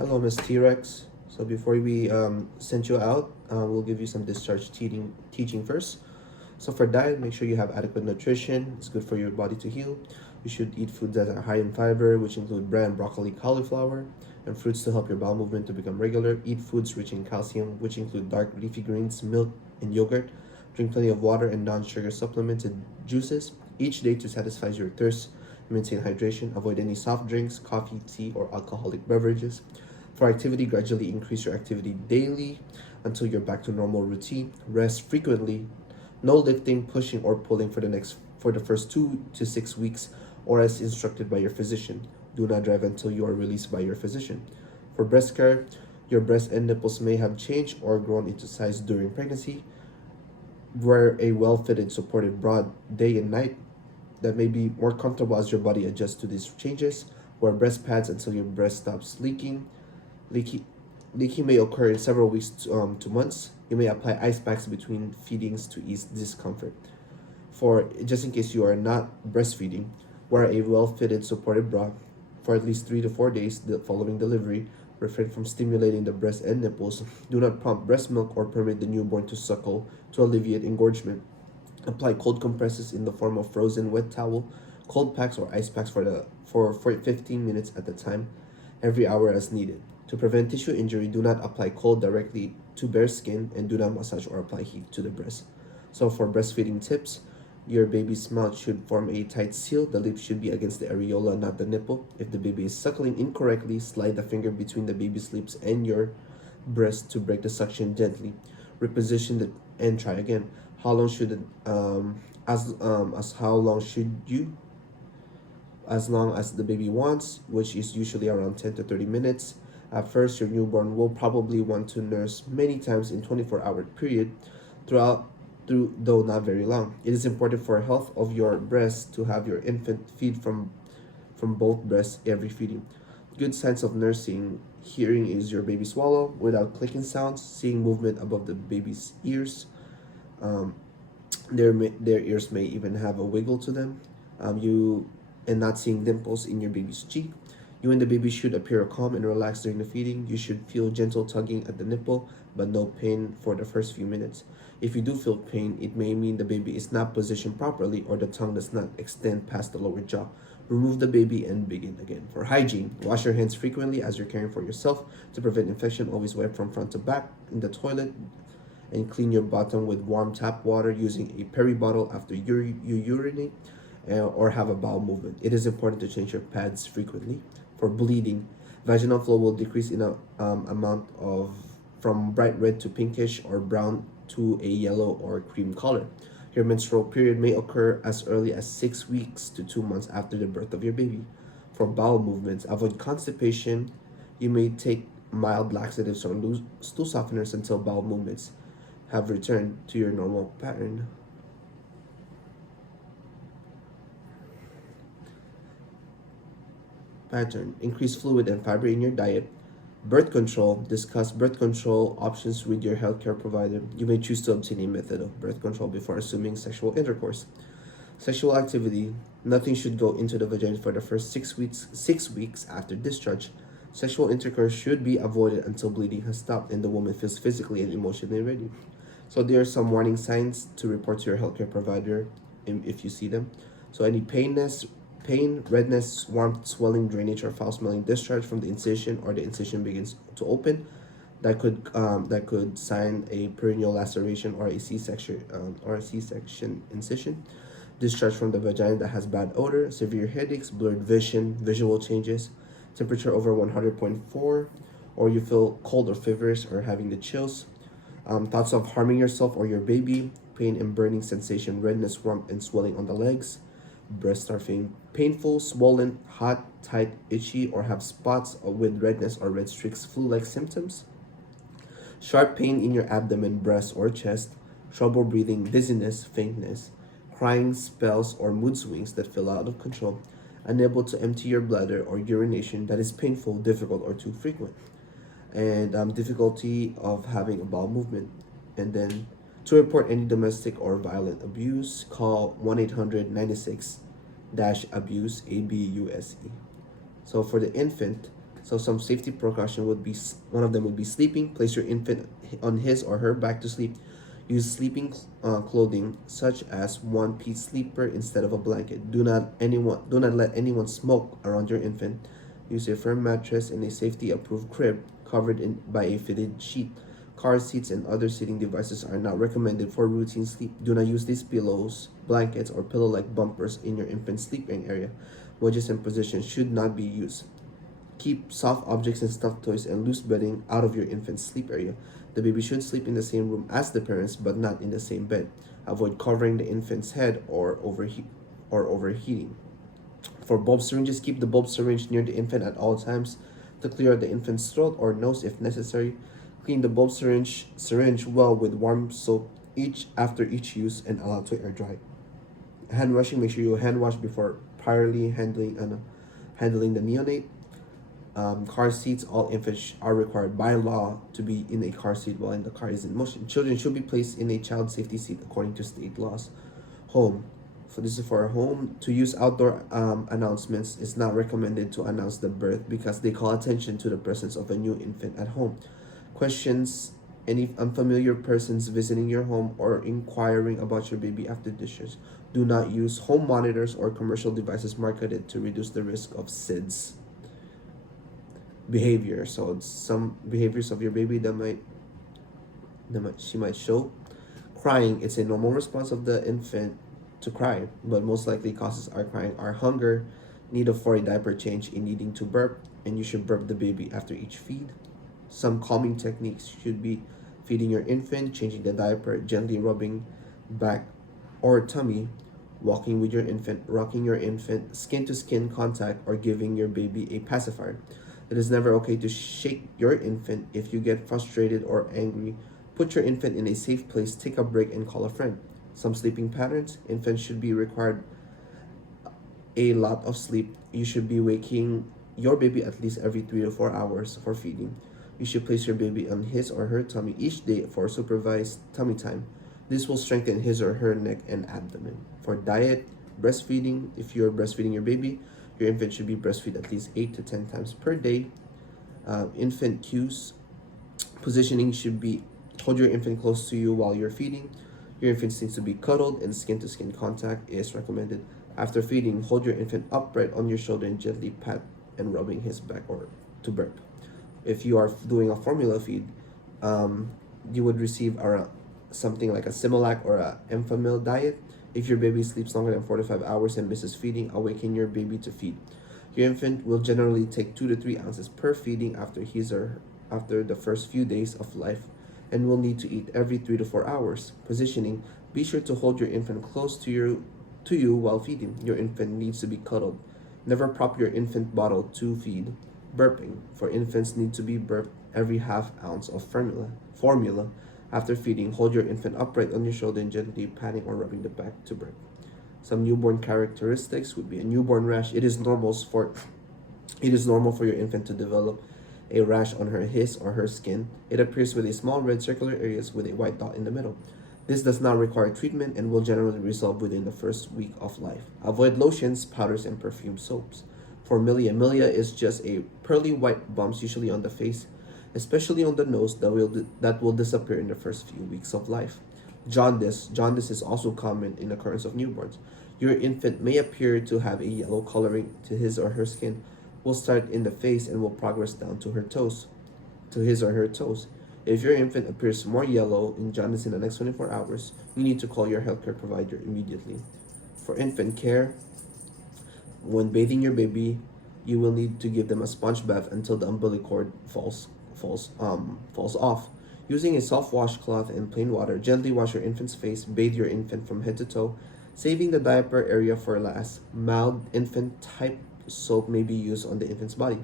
Hello, Miss T-Rex. So before we send you out, we'll give you some discharge teaching first. So for diet, make sure you have adequate nutrition. It's good for your body to heal. You should eat foods that are high in fiber, which include bread, broccoli, cauliflower, and fruits to help your bowel movement to become regular. Eat foods rich in calcium, which include dark leafy greens, milk, and yogurt. Drink plenty of water and non-sugar supplements and juices each day to satisfy your thirst. Maintain hydration. Avoid any soft drinks, coffee, tea, or alcoholic beverages. For activity, gradually increase your activity daily until you're back to normal routine. Rest frequently. No lifting, pushing, or pulling for the first 2 to 6 weeks, or as instructed by your physician. Do not drive until you are released by your physician. For breast care, your breast and nipples may have changed or grown into size during pregnancy. Wear a well-fitted, supported bra day and night that may be more comfortable as your body adjusts to these changes. Wear breast pads until your breast stops leaking. Leaky, Leaking may occur in several weeks to months. You may apply ice packs between feedings to ease discomfort. For just in case you are not breastfeeding, wear a well-fitted supported bra for at least 3 to 4 days following delivery. Refrain from stimulating the breast and nipples. Do not pump breast milk or permit the newborn to suckle to alleviate engorgement. Apply cold compresses in the form of frozen wet towel, cold packs or ice packs for 15 minutes at a time, every hour as needed. To prevent tissue injury, do not apply cold directly to bare skin and do not massage or apply heat to the breast. So for breastfeeding tips, your baby's mouth should form a tight seal. The lips should be against the areola, not the nipple. If the baby is suckling incorrectly, slide the finger between the baby's lips and your breast to break the suction gently. Reposition the and try again. How long should it as how long should you as long as the baby wants, which is usually around 10 to 30 minutes. At first, your newborn will probably want to nurse many times in 24-hour period though not very long. It is important for health of your breast to have your infant feed from both breasts every feeding. Good signs of nursing hearing is your baby swallow without clicking sounds, seeing movement above the baby's ears. Um, their ears may even have a wiggle to them. You and not seeing dimples in your baby's cheek. You and the baby should appear calm and relaxed during the feeding. You should feel gentle tugging at the nipple, but no pain for the first few minutes. If you do feel pain, it may mean the baby is not positioned properly or the tongue does not extend past the lower jaw. Remove the baby and begin again. For hygiene, wash your hands frequently as you're caring for yourself. To prevent infection, always wipe from front to back in the toilet and clean your bottom with warm tap water using a peri bottle after you urinate or have a bowel movement. It is important to change your pads frequently. For bleeding, vaginal flow will decrease in a amount of from bright red to pinkish or brown to a yellow or cream color. Your menstrual period may occur as early as 6 weeks to 2 months after the birth of your baby. For bowel movements, avoid constipation. You may take mild laxatives or stool softeners until bowel movements have returned to your normal pattern. Increase fluid and fiber in your diet. Birth control. Discuss birth control options with your healthcare provider. You may choose to obtain a method of birth control before assuming sexual intercourse. Sexual activity. Nothing should go into the vagina for the first 6 weeks after discharge. Sexual intercourse should be avoided until bleeding has stopped and the woman feels physically and emotionally ready. So there are some warning signs to report to your healthcare provider if you see them. So any pain, redness, warmth, swelling, drainage, or foul-smelling discharge from the incision, or the incision begins to open, that could sign a perineal laceration or a C-section incision. Discharge from the vagina that has bad odor, severe headaches, blurred vision, visual changes, temperature over 100.4, or you feel cold or feverish or having the chills. Thoughts of harming yourself or your baby, pain and burning sensation, redness, warmth, and swelling on the legs. Breasts are painful, swollen, hot, tight, itchy, or have spots with redness or red streaks, flu-like symptoms. Sharp pain in your abdomen, breast, or chest. Trouble breathing, dizziness, faintness. Crying spells or mood swings that feel out of control. Unable to empty your bladder or urination that is painful, difficult, or too frequent. And difficulty of having a bowel movement. And then to report any domestic or violent abuse, call 1-800-96-ABUSE, ABUSE. So for the infant, So some safety precaution would be, one of them would be sleeping. Place your infant on his or her back to sleep. Use sleeping clothing such as one-piece sleeper instead of a blanket. Do not let anyone smoke around your infant. Use a firm mattress and a safety-approved crib covered by a fitted sheet. Car seats and other seating devices are not recommended for routine sleep. Do not use these pillows, blankets, or pillow-like bumpers in your infant's sleeping area. Wedges and positions should not be used. Keep soft objects and stuffed toys and loose bedding out of your infant's sleep area. The baby should sleep in the same room as the parents, but not in the same bed. Avoid covering the infant's head or overheating. For bulb syringes, keep the bulb syringe near the infant at all times to clear the infant's throat or nose if necessary. Clean the bulb syringe well with warm soap after each use and allow to air dry. Hand washing, make sure you hand wash before priorly handling the neonate. Car seats, all infants are required by law to be in a car seat while the car is in motion. Children should be placed in a child safety seat according to state laws. Home. So this is for home. To use outdoor announcements is not recommended to announce the birth because they call attention to the presence of a new infant at home. Questions any unfamiliar persons visiting your home or inquiring about your baby after discharge. Do not use home monitors or commercial devices marketed to reduce the risk of SIDS. Behavior. So some behaviors of your baby that she might show. Crying. It's a normal response of the infant to cry, but most likely causes are crying are hunger, need for a diaper change, in needing to burp, and you should burp the baby after each feed. Some calming techniques should be feeding your infant, changing the diaper, gently rubbing back or tummy, walking with your infant, rocking your infant, skin-to-skin contact, or giving your baby a pacifier. It is never okay to shake your infant. If you get frustrated or angry, put your infant in a safe place, take a break, and call a friend. Some sleeping patterns. Infants should be required a lot of sleep. You should be waking your baby at least every 3 to 4 hours for feeding. You should place your baby on his or her tummy each day for supervised tummy time. This will strengthen his or her neck and abdomen. For diet, breastfeeding. If you're breastfeeding your baby, your infant should be breastfed at least 8 to 10 times per day. Infant cues. Positioning should be hold your infant close to you while you're feeding. Your infant needs to be cuddled and skin-to-skin contact is recommended. After feeding, hold your infant upright on your shoulder and gently pat and rubbing his back or to burp. If you are doing a formula feed, you would receive around something like a Similac or a Enfamil diet. If your baby sleeps longer than 4 to 5 hours and misses feeding, awaken your baby to feed. Your infant will generally take 2 to 3 ounces per feeding after the first few days of life, and will need to eat every 3 to 4 hours. Positioning: be sure to hold your infant close to you while feeding. Your infant needs to be cuddled. Never prop your infant bottle to feed. Burping: for infants need to be burped every half ounce of formula. After feeding, hold your infant upright on your shoulder and gently patting or rubbing the back to burp. Some newborn characteristics would be a newborn rash. It is normal for your infant to develop a rash on his or her skin. It appears with a small red circular areas with a white dot in the middle. This does not require treatment and will generally resolve within the first week of life. Avoid lotions, powders, and perfume soaps. For milia, is just a pearly white bumps usually on the face, especially on the nose, that will disappear in the first few weeks of life. Jaundice is also common in occurrence of newborns. Your infant may appear to have a yellow coloring to his or her skin, will start in the face and will progress down to his or her toes. If your infant appears more yellow in jaundice in the next 24 hours, you need to call your healthcare provider immediately. For infant care, when bathing your baby, you will need to give them a sponge bath until the umbilical cord falls off. Using a soft washcloth and plain water, gently wash your infant's face, bathe your infant from head to toe, saving the diaper area for last. Mild infant type soap may be used on the infant's body.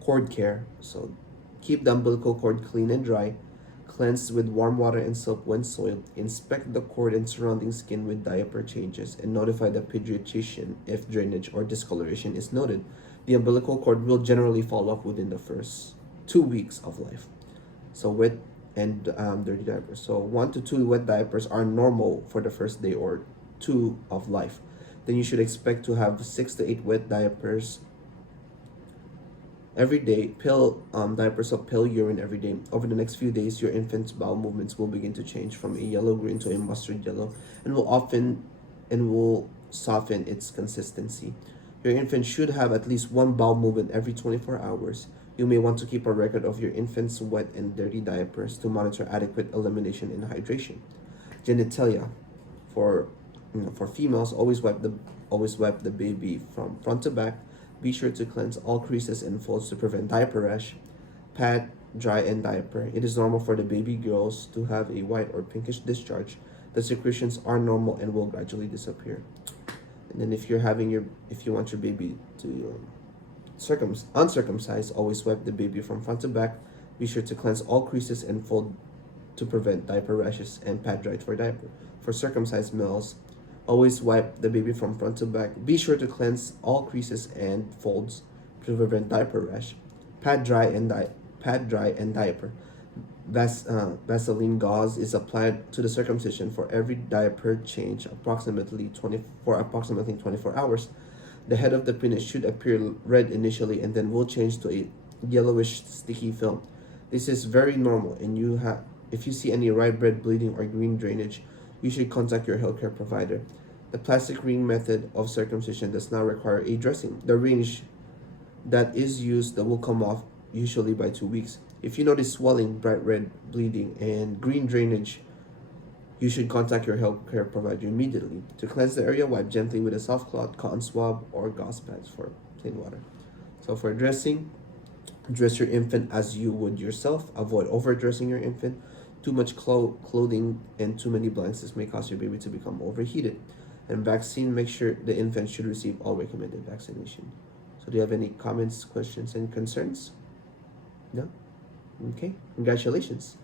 Cord care. So keep the umbilical cord clean and dry. Cleanse with warm water and soap when soiled. Inspect the cord and surrounding skin with diaper changes and notify the pediatrician if drainage or discoloration is noted. The umbilical cord will generally fall off within the first 2 weeks of life. So wet and dirty diapers. So 1 to 2 wet diapers are normal for the first day or 2 of life. Then you should expect to have 6 to 8 wet diapers every day, diapers of pale urine every day. Over the next few days, your infant's bowel movements will begin to change from a yellow-green to a mustard yellow, and will soften its consistency. Your infant should have at least one bowel movement every 24 hours. You may want to keep a record of your infant's wet and dirty diapers to monitor adequate elimination and hydration. Genitalia, for for females, always wipe the baby from front to back. Be sure to cleanse all creases and folds to prevent diaper rash. Pad, dry, and diaper. It is normal for the baby girls to have a white or pinkish discharge. The secretions are normal and will gradually disappear. And then if you want your baby to uncircumcised, always wipe the baby from front to back. Be sure to cleanse all creases and fold to prevent diaper rashes, and pad dry for diaper. For circumcised males, always wipe the baby from front to back. Be sure to cleanse all creases and folds to prevent diaper rash. Pad dry and diaper. Vaseline gauze is applied to the circumcision for every diaper change approximately 24 hours. The head of the penis should appear red initially and then will change to a yellowish sticky film. This is very normal, and if you see any rye bread bleeding or green drainage, you should contact your healthcare provider. The plastic ring method of circumcision does not require a dressing. The range that is used that will come off usually by 2 weeks. If you notice swelling, bright red bleeding, and green drainage, you should contact your healthcare provider immediately. To cleanse the area, wipe gently with a soft cloth, cotton swab, or gauze pads for plain water. So for dressing, dress your infant as you would yourself. Avoid overdressing your infant. Too much clothing and too many blankets may cause your baby to become overheated. And vaccine, make sure the infant should receive all recommended vaccination. So do you have any comments, questions, and concerns? No? Okay, congratulations.